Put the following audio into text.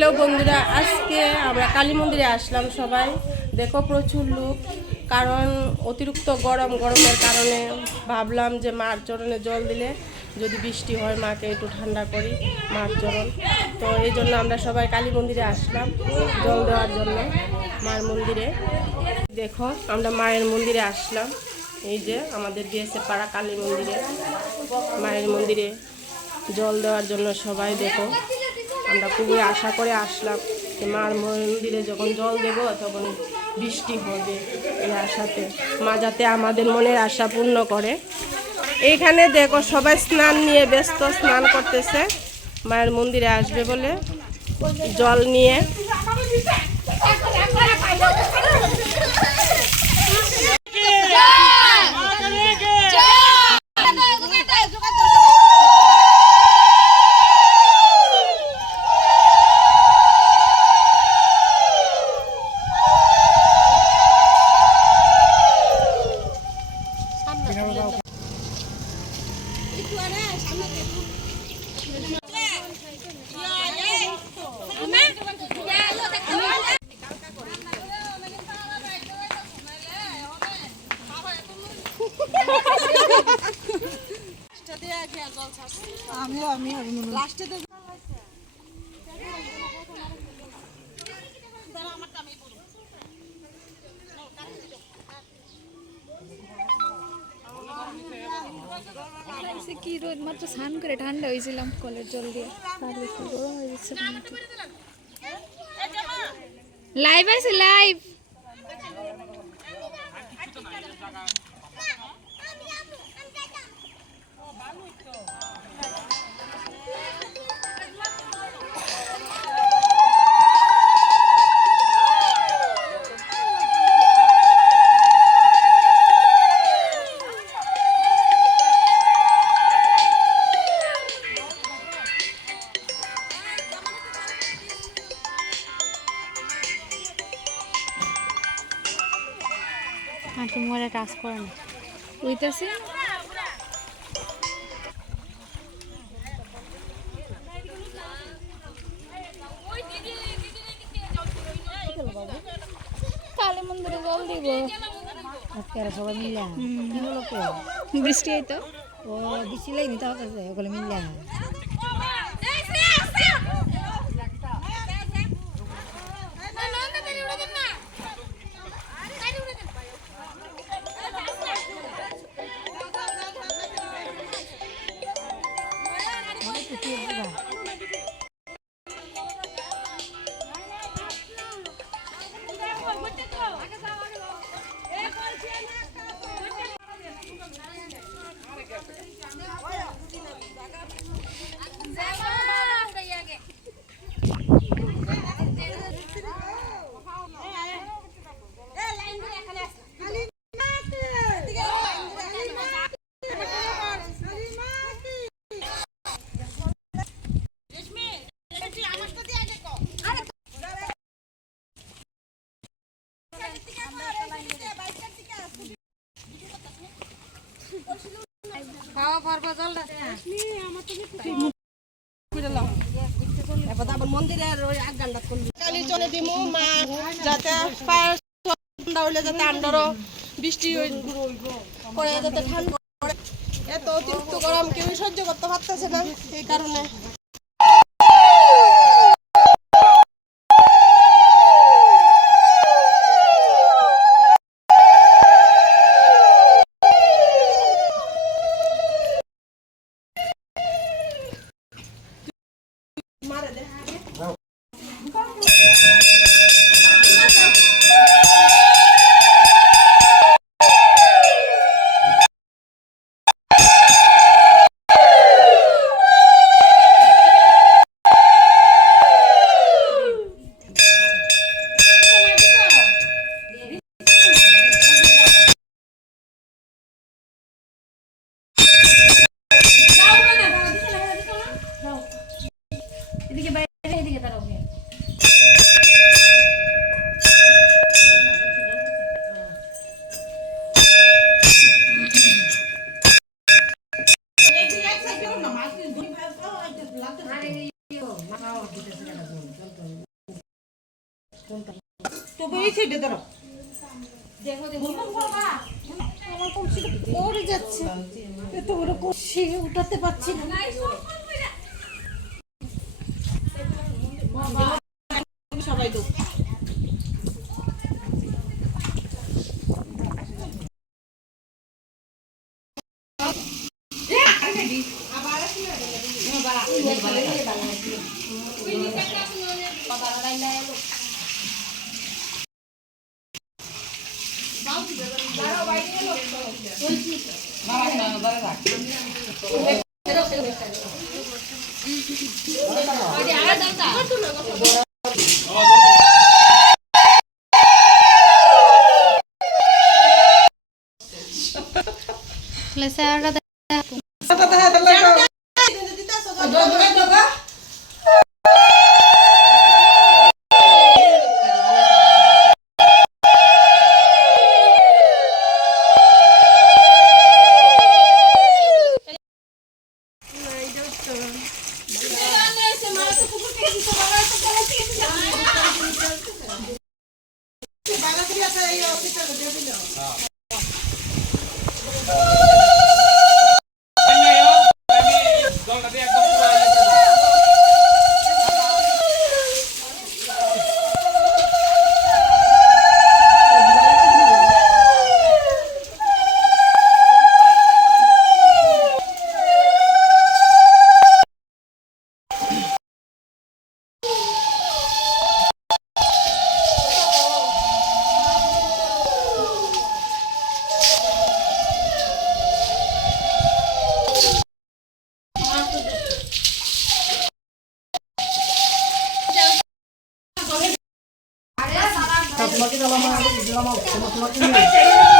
Hello বন্ধুরা, আজকে আমরা কালী মন্দিরে আসলাম। সবাই দেখো প্রচুর লোক, কারণ অতিরিক্ত গরমের কারণে ভাবলাম যে মার চরণে জল দিলে যদি বৃষ্টি হয় মাকে একটু ঠান্ডা করি মার চরণ। তো এই জন্য আমরা সবাই কালী মন্দিরে আসলাম জল দেওয়ার জন্য মার মন্দিরে। দেখো আমরা মায়ের মন্দিরে আসলাম, এই যে আমাদের বিএসএ পাড়া কালী মন্দিরে মায়ের মন্দিরে জল দেওয়ার জন্য সবাই দেখো আমরা খুবই আশা করে আসলাম যে মার মন্দিরে যখন জল দেব তখন বৃষ্টি হবে, এই আশাতে মা যাতে আমাদের মনের আশা পূর্ণ করে। এইখানে দেখো সবাই স্নান নিয়ে ব্যস্ত, স্নান করতেছে মায়ের মন্দিরে আসবে বলে জল নিয়ে। কি রোদ, মাত্র স্নান করে ঠান্ডা হয়েছিলাম কলের জল দিয়ে, তারপরে একটু গরম হয়ে যাচ্ছে। লাইভ আছে, লাইভ। মরে কাজ করে না উইতাছে। কালী মন্দিরে জল দিব আজকে সবাই মিলে কি হলো বৃষ্টি হইতো, ও দিছিলেই নিতে হবে ওগুলো মিলে। মন্দিরের ওই এক গান্ডা কালী চলে দিমু মা যাতে ঠান্ডা হইলে যাতে আন্ডারও বৃষ্টি পরে যাতে ঠান্ডা পড়ে। এত অতিরিক্ত গরম কেউ সহ্য করতে পারতেছে না, এই কারণে এদিকে বাইরে এদিকে দাঁড়াও। পড়ে যাচ্ছে এত বড় কষি উঠাতে পারছি না সবাই তো Semakin lama,